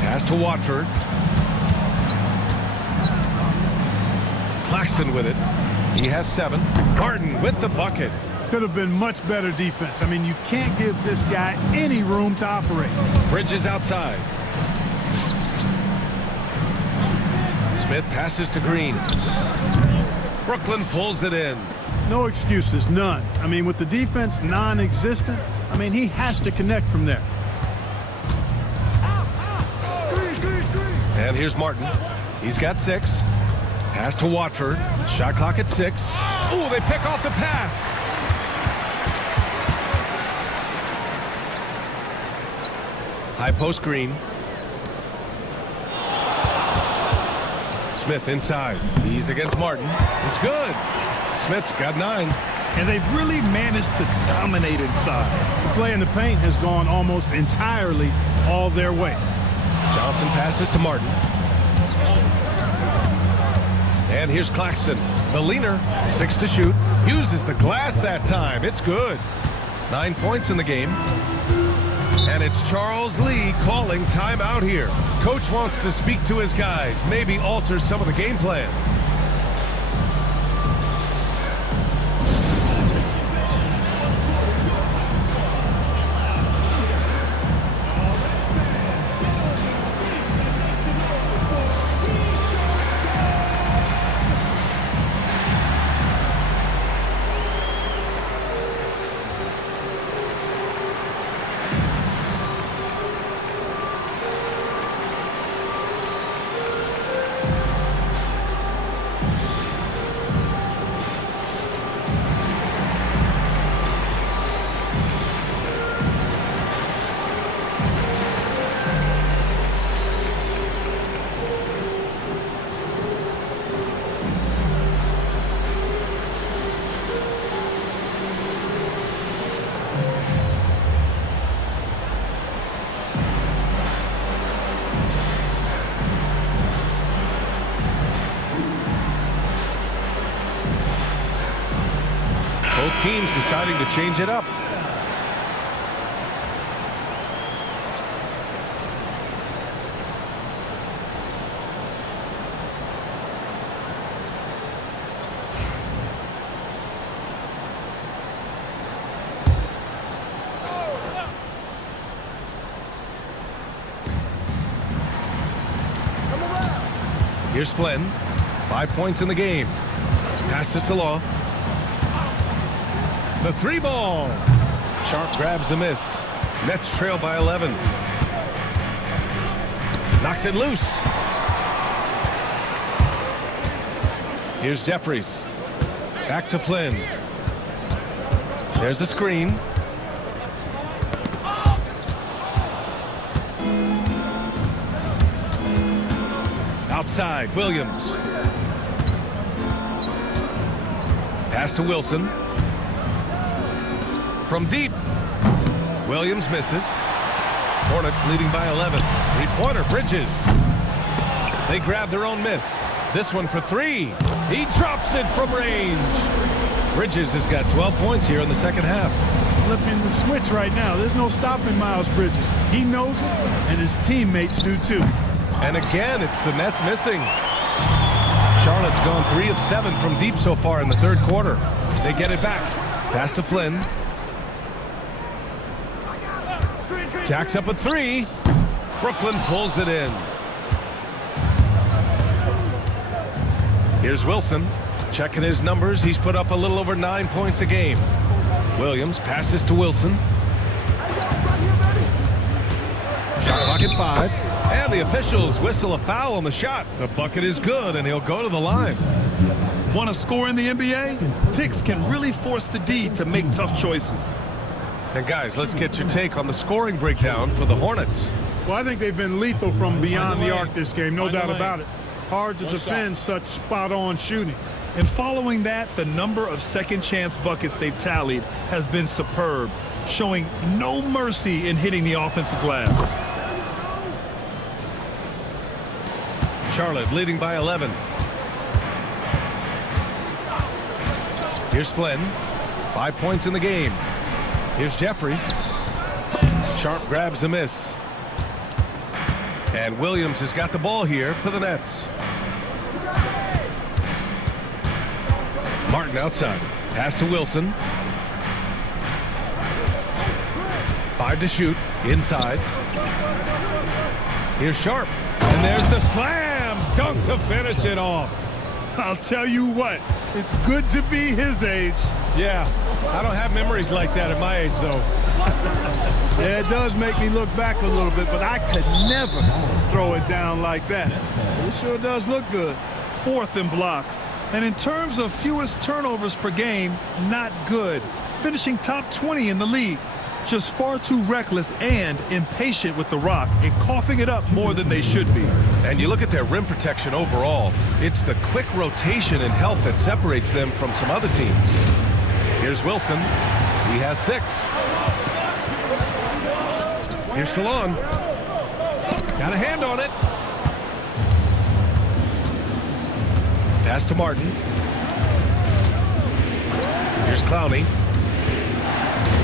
Pass to Watford. Claxton with it. He has 7. Martin with the bucket. Could have been much better defense. I mean, you can't give this guy any room to operate. Bridges outside. Smith passes to Green. Brooklyn pulls it in. No excuses, none. I mean, with the defense non-existent, I mean, he has to connect from there. And here's Martin. He's got 6. Pass to Watford. Shot clock at 6. Oh, they pick off the pass. High post Green. Smith inside. He's against Martin. It's good. Smith's got 9. And they've really managed to dominate inside. The play in the paint has gone almost entirely all their way. Johnson passes to Martin. And here's Claxton. The leaner. 6 to shoot. Uses the glass that time. It's good. 9 points in the game. And it's Charles Lee calling timeout here. Coach wants to speak to his guys, maybe alter some of the game plan. Both teams deciding to change it up. Here's Flynn. 5 points in the game. Passes to Law. The 3 ball. Sharp grabs the miss. Nets trail by 11. Knocks it loose. Here's Jeffries. Back to Flynn. There's a screen. Outside, Williams. Pass to Wilson. From deep. Williams misses. Hornets leading by 11. 3-pointer, Bridges. They grab their own miss. This one for 3. He drops it from range. Bridges has got 12 points here in the second half. Flipping the switch right now. There's no stopping Miles Bridges. He knows it, and his teammates do too. And again, it's the Nets missing. Charlotte's gone 3 of 7 from deep so far in the third quarter. They get it back. Pass to Flynn. Jacks up a 3. Brooklyn pulls it in. Here's Wilson. Checking his numbers. He's put up a little over 9 points a game. Williams passes to Wilson. Shot clock at 5. And the officials whistle a foul on the shot. The bucket is good, and he'll go to the line. Want to score in the NBA? Picks can really force the D to make tough choices. And guys, let's get your take on the scoring breakdown for the Hornets. Well, I think they've been lethal from beyond the arc this game, no doubt about it. Hard to defend such spot-on shooting. And following that, the number of second chance buckets they've tallied has been superb, showing no mercy in hitting the offensive glass. Charlotte leading by 11. Here's Flynn. 5 points in the game. Here's Jeffries. Sharp grabs the miss. And Williams has got the ball here for the Nets. Martin outside. Pass to Wilson. 5 to shoot. Inside. Here's Sharp. And there's the slam dunk to finish it off. I'll tell you what, it's good to be his age. Yeah, I don't have memories like that at my age, though. Yeah, it does make me look back a little bit, but I could never throw it down like that. It sure does look good. 4th in blocks. And in terms of fewest turnovers per game, not good. Finishing top 20 in the league. Just far too reckless and impatient with the rock and coughing it up more than they should be. And you look at their rim protection overall, it's the quick rotation and help that separates them from some other teams. Here's Wilson. He has 6. Here's Fallon. Got a hand on it. Pass to Martin. Here's Clowney.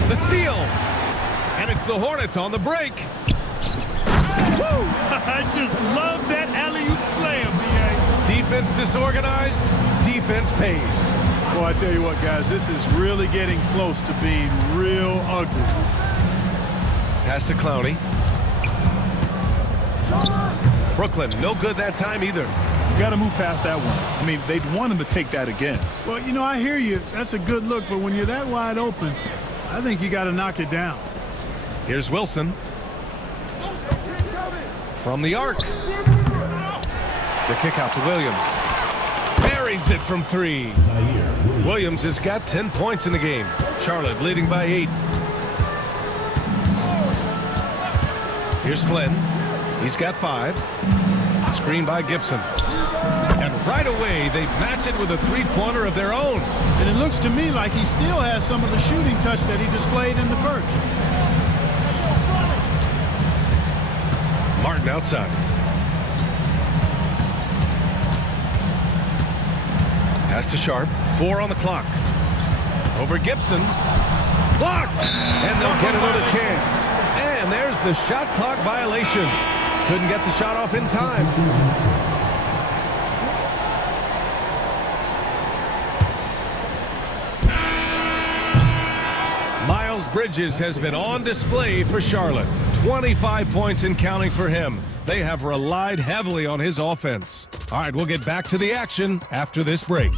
The steal. And it's the Hornets on the break. Woo! I just love that alley-oop slam, B.A. Defense disorganized, defense pays. Boy, I tell you what, guys, this is really getting close to being real ugly. Pass to Clowney. Brooklyn, no good that time either. You got to move past that one. I mean, they'd want him to take that again. Well, you know, I hear you. That's a good look, but when you're that wide open, I think you got to knock it down. Here's Wilson. From the arc. The kick out to Williams. Buries it from 3. Williams has got 10 points in the game. Charlotte leading by 8. Here's Flynn. He's got 5. Screen by Gibson. And right away, they match it with a 3-pointer of their own. And it looks to me like he still has some of the shooting touch that he displayed in the first. Martin outside. Pass to Sharp. 4 on the clock. Over Gibson. Blocked! And they'll get another chance. And there's the shot clock violation. Couldn't get the shot off in time. Miles Bridges has been on display for Charlotte. 25 points and counting for him. They have relied heavily on his offense. All right, we'll get back to the action after this break.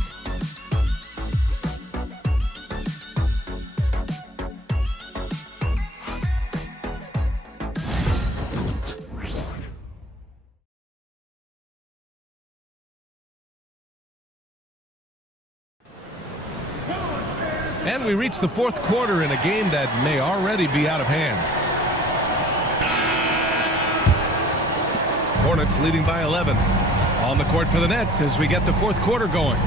And we reach the 4th quarter in a game that may already be out of hand. Hornets leading by 11. On the court for the Nets as we get the 4th quarter going.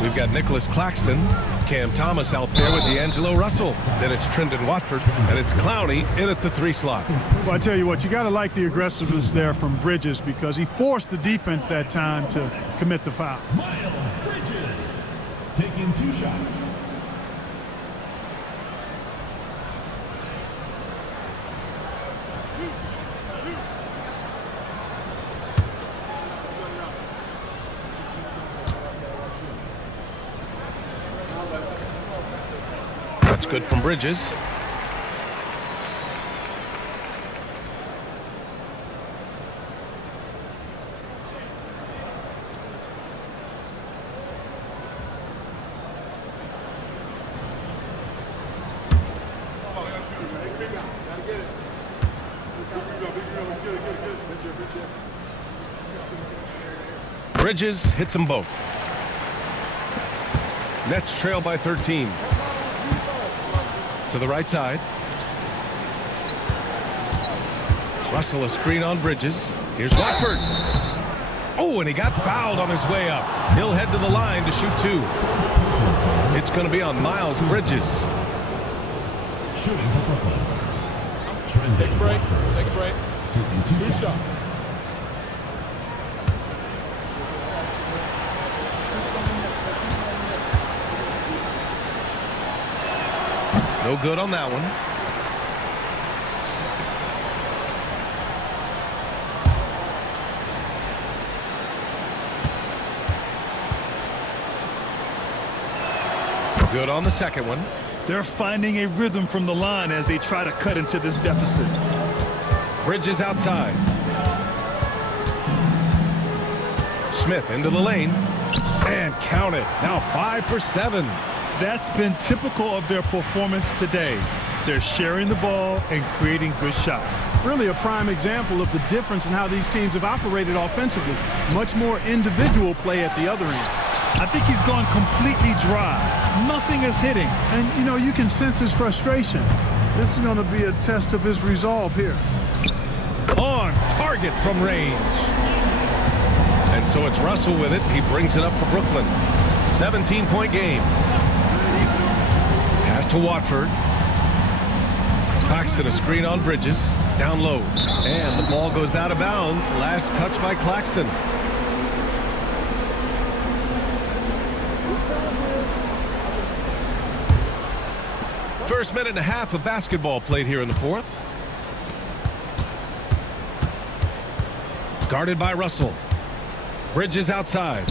We've got Nicholas Claxton, Cam Thomas out there with D'Angelo Russell. Then it's Trendon Watford, and it's Clowney in at the 3 slot. Well, I tell you what, you got to like the aggressiveness there from Bridges because he forced the defense that time to commit the foul. Miles Bridges taking 2 shots. That's good from Bridges. Bridges hits them both. Nets trail by 13. To the right side. Russell a screen on Bridges. Here's Watford. Oh, and he got fouled on his way up. He'll head to the line to shoot 2. It's going to be on Miles Bridges. Shooting for Brooklyn. Take a break. Take a break. Taking 2 shots. No good on that one. Good on the second one. They're finding a rhythm from the line as they try to cut into this deficit. Bridges outside. Smith into the lane. And count it. Now 5 for 7. That's been typical of their performance today. They're sharing the ball and creating good shots. Really a prime example of the difference in how these teams have operated offensively. Much more individual play at the other end. I think he's gone completely dry. Nothing is hitting. And, you know, you can sense his frustration. This is going to be a test of his resolve here. On target from range. And so it's Russell with it. He brings it up for Brooklyn. 17-point game. Pass to Watford. Claxton a screen on Bridges. Down low. And the ball goes out of bounds. Last touch by Claxton. First minute and a half of basketball played here in the fourth. Guarded by Russell. Bridges outside.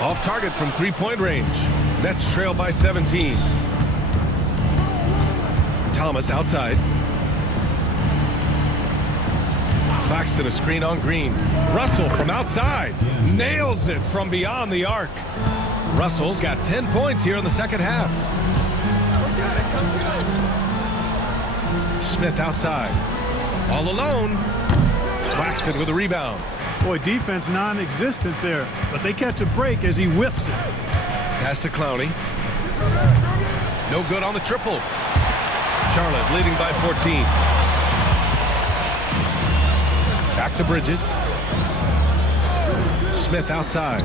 Off target from three-point range. Nets trail by 17. Thomas outside. Claxton a screen on Green. Russell from outside. Nails it from beyond the arc. Russell's got 10 points here in the second half. Smith outside. All alone. Claxton with a rebound. Boy, defense non-existent there, but they catch a break as he whiffs it. Pass to Clowney. No good on the triple. Charlotte leading by 14. Back to Bridges. Smith outside.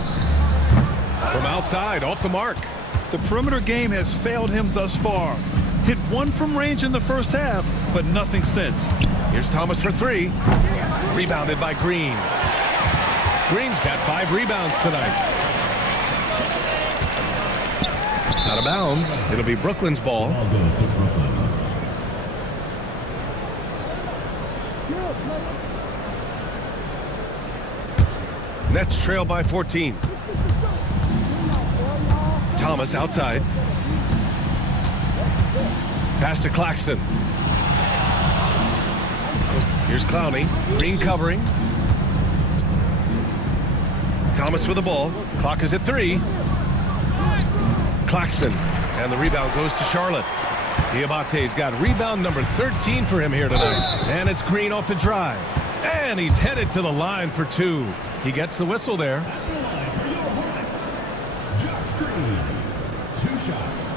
From outside, off the mark. The perimeter game has failed him thus far. Hit one from range in the first half, but nothing since. Here's Thomas for 3. Rebounded by Green. Green's got 5 rebounds tonight. Out of bounds. It'll be Brooklyn's ball. Ball goes to Brooklyn. Nets trail by 14. Thomas outside. Pass to Claxton. Here's Clowney. Green covering. Thomas with the ball. Clock is at 3. Claxton. And the rebound goes to Charlotte. Diabate's got rebound number 13 for him here tonight. And it's Green off the drive. And he's headed to the line for 2. He gets the whistle there. At the line for your Hornets, Josh Green. 2 shots.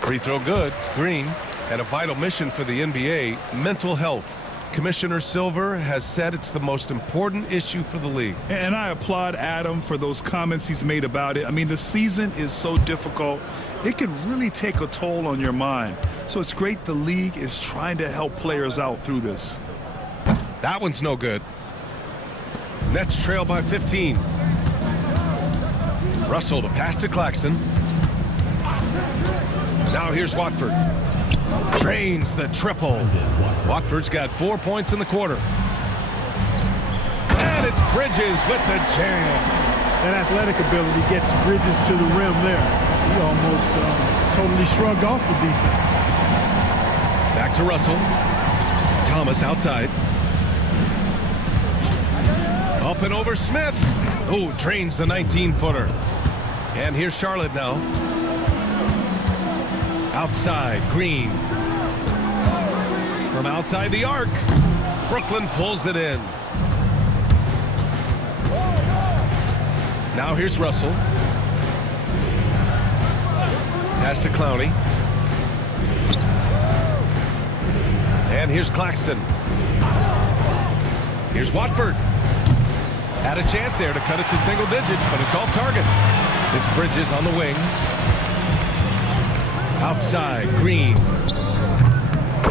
Free throw good. Green. And a vital mission for the NBA, mental health. Commissioner Silver has said it's the most important issue for the league. And I applaud Adam for those comments he's made about it. I mean, the season is so difficult. It can really take a toll on your mind. So it's great the league is trying to help players out through this. That one's no good. Nets trail by 15. Russell to pass to Claxton. Now here's Watford. Drains the triple. Watford's got 4 points in the quarter. And it's Bridges with the jam. That athletic ability gets Bridges to the rim there. He almost totally shrugged off the defense. Back to Russell. Thomas outside. Up and over Smith. Oh, drains the 19-footer. And here's Charlotte now. Outside, Green. From outside the arc. Brooklyn pulls it in. Now here's Russell. Pass to Clowney. And here's Claxton. Here's Watford. Had a chance there to cut it to single digits, but it's off target. It's Bridges on the wing. Outside, Green.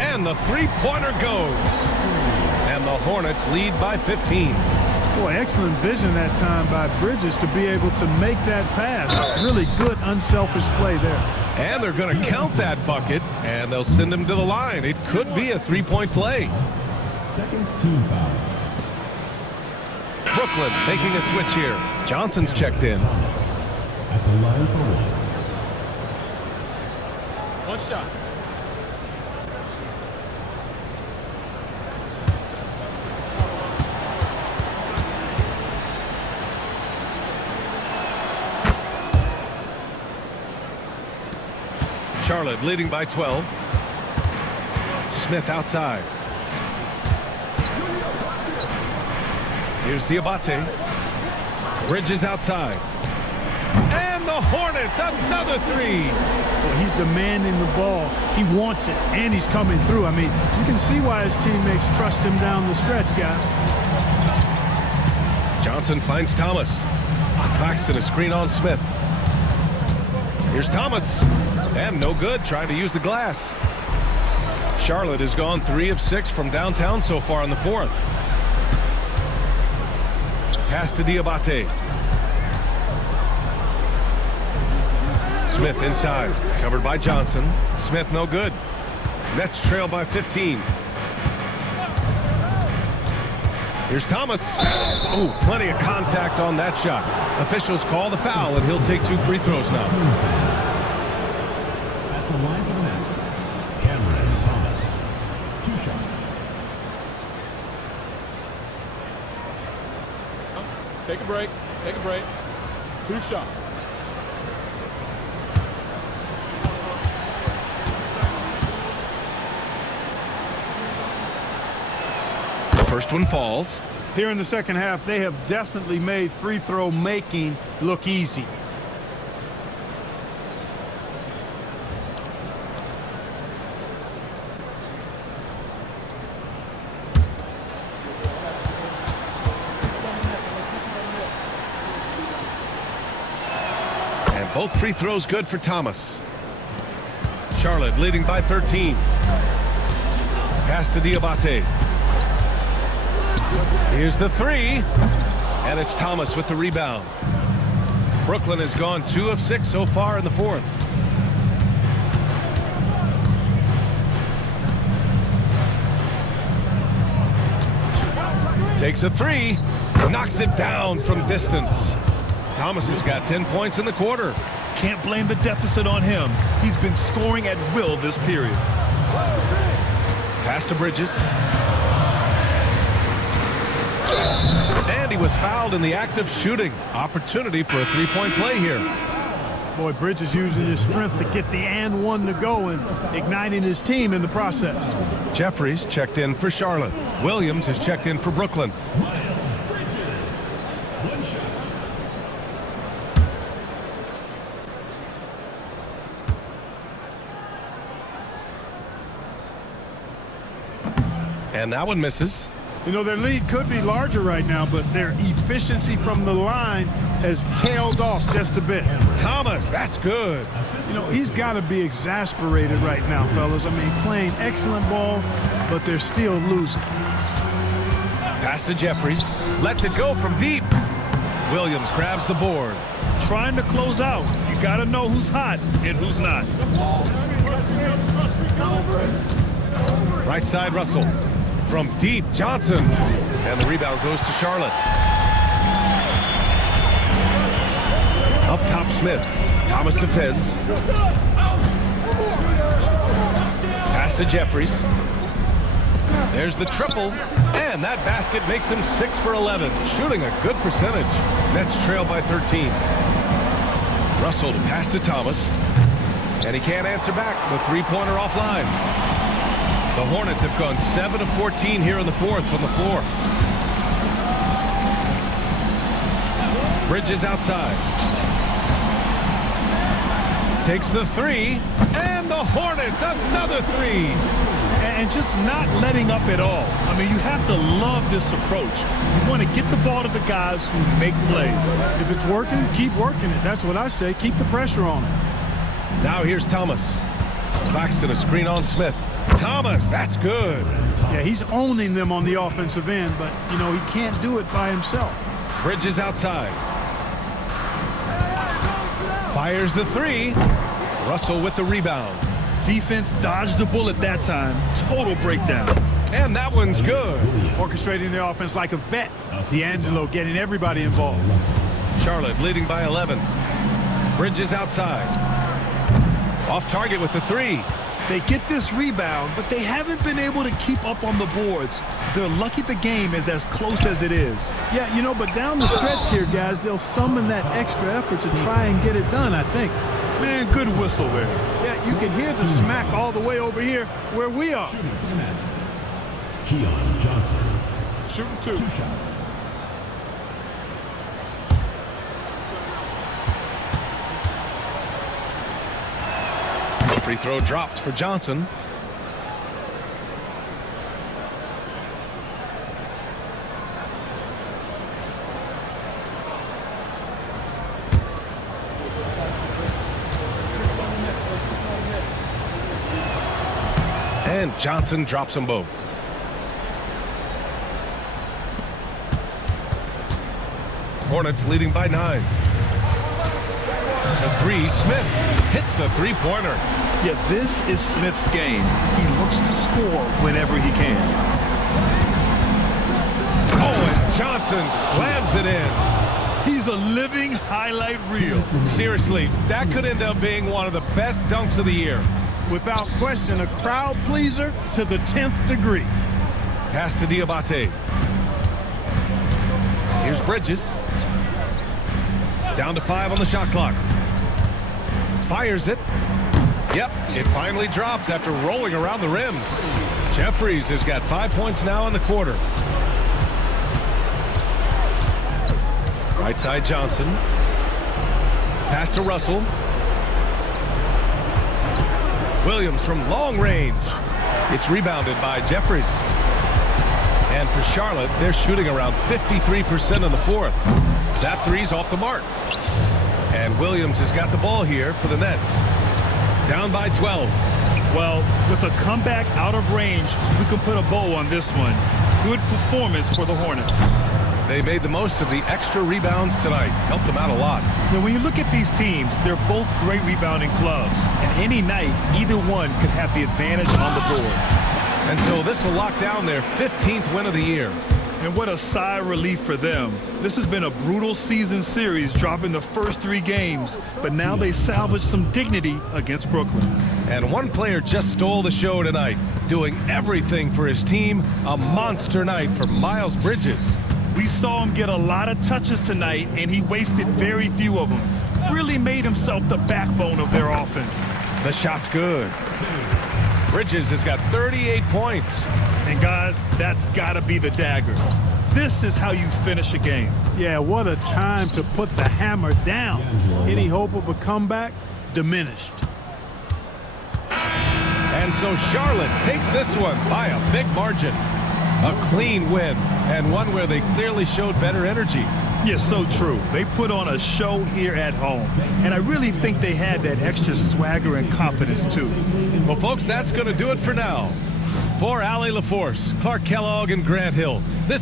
And the three-pointer goes. And the Hornets lead by 15. Boy, excellent vision that time by Bridges to be able to make that pass. Really good, unselfish play there. And they're going to count that bucket, and they'll send him to the line. It could be a three-point play. Second team foul. Brooklyn making a switch here. Johnson's checked in. At the line for one. One shot. Charlotte leading by 12. Smith outside. Here's Diabate. Bridges outside. And the Hornets, another three. Well, he's demanding the ball. He wants it, and he's coming through. I mean, you can see why his teammates trust him down the stretch, guys. Johnson finds Thomas. Claxton a screen on Smith. Here's Thomas. And no good, trying to use the glass. Charlotte has gone 3 of 6 from downtown so far in the fourth. Pass to Diabate. Smith inside, covered by Johnson. Smith no good. Nets trail by 15. Here's Thomas. Oh, plenty of contact on that shot. Officials call the foul, and he'll take 2 free throws now. At the line for the Nets, Cameron Thomas. 2 shots. Take a break. Take a break. 2 shots. First one falls. Here in the second half, they have definitely made free throw making look easy. And both free throws good for Thomas. Charlotte leading by 13. Pass to Diabate. Here's the three, and it's Thomas with the rebound. Brooklyn has gone 2 of 6 so far in the fourth. Takes a three, knocks it down from distance. Thomas has got 10 points in the quarter. Can't blame the deficit on him. He's been scoring at will this period. Pass to Bridges. And he was fouled in the act of shooting. Opportunity for a three-point play here. Boy, Bridges using his strength to get the and one to go and igniting his team in the process. Jeffries checked in for Charlotte. Williams has checked in for Brooklyn. And that one misses. You know, their lead could be larger right now, but their efficiency from the line has tailed off just a bit. Thomas, that's good. You know, he's got to be exasperated right now, fellas. I mean, playing excellent ball, but they're still losing. Pass to Jeffries. Lets it go from deep. Williams grabs the board. Trying to close out. You got to know who's hot and who's not. Right side, Russell. From deep, Johnson. And the rebound goes to Charlotte. Up top, Smith. Thomas defends. Pass to Jeffries. There's the triple. And that basket makes him 6 for 11. Shooting a good percentage. Nets trail by 13. Russell to pass to Thomas. And he can't answer back. The three-pointer offline. The Hornets have gone 7 of 14 here in the fourth from the floor. Bridges outside. Takes the three, and the Hornets another three. And just not letting up at all. I mean, you have to love this approach. You want to get the ball to the guys who make plays. If it's working, keep working it. That's what I say. Keep the pressure on them. Now here's Thomas. Claxton a screen on Smith. Thomas, that's good. Yeah, he's owning them on the offensive end, but, you know, he can't do it by himself. Bridges outside. Fires the three. Russell with the rebound. Defense dodged the bullet that time. Total breakdown. And that one's good. Orchestrating the offense like a vet. D'Angelo getting everybody involved. Charlotte leading by 11. Bridges outside. Off target with the three. They get this rebound, but they haven't been able to keep up on the boards. They're lucky the game is as close as it is. Yeah, you know, but down the stretch here, guys, they'll summon that extra effort to try and get it done, I think. Man, good whistle there. Yeah, you can hear the smack all the way over here where we are. Shooting for the Nets. Keon Johnson. Shooting two. 2 shots. Free throw dropped for Johnson. And Johnson drops them both. Hornets leading by 9. The three, Smith hits the three-pointer. Yeah, this is Smith's game. He looks to score whenever he can. Oh, and Johnson slams it in. He's a living highlight reel. Seriously, that could end up being one of the best dunks of the year. Without question, a crowd pleaser to the 10th degree. Pass to Diabate. Here's Bridges. Down to 5 on the shot clock. Fires it. Yep, it finally drops after rolling around the rim. Jeffries has got 5 points now in the quarter. Right side Johnson. Pass to Russell. Williams from long range. It's rebounded by Jeffries. And for Charlotte, they're shooting around 53% in the fourth. That three's off the mark. And Williams has got the ball here for the Nets. Down by 12. Well, with a comeback out of range, we can put a bow on this one. Good performance for the Hornets. They made the most of the extra rebounds tonight. Helped them out a lot. Now, when you look at these teams, they're both great rebounding clubs. And any night, either one could have the advantage on the boards. And so this will lock down their 15th win of the year. And what a sigh of relief for them. This has been a brutal season series, dropping the first 3 games, but now they salvaged some dignity against Brooklyn. And one player just stole the show tonight, doing everything for his team. A monster night for Miles Bridges. We saw him get a lot of touches tonight, and he wasted very few of them. Really made himself the backbone of their offense. The shot's good. Bridges has got 38 points. And guys, that's gotta be the dagger. This is how you finish a game. Yeah, what a time to put the hammer down. Any hope of a comeback? Diminished. And so Charlotte takes this one by a big margin. A clean win, and one where they clearly showed better energy. Yeah, so true. They put on a show here at home. And I really think they had that extra swagger and confidence, too. Well, folks, that's going to do it for now. For Allie LaForce, Clark Kellogg, and Grant Hill, this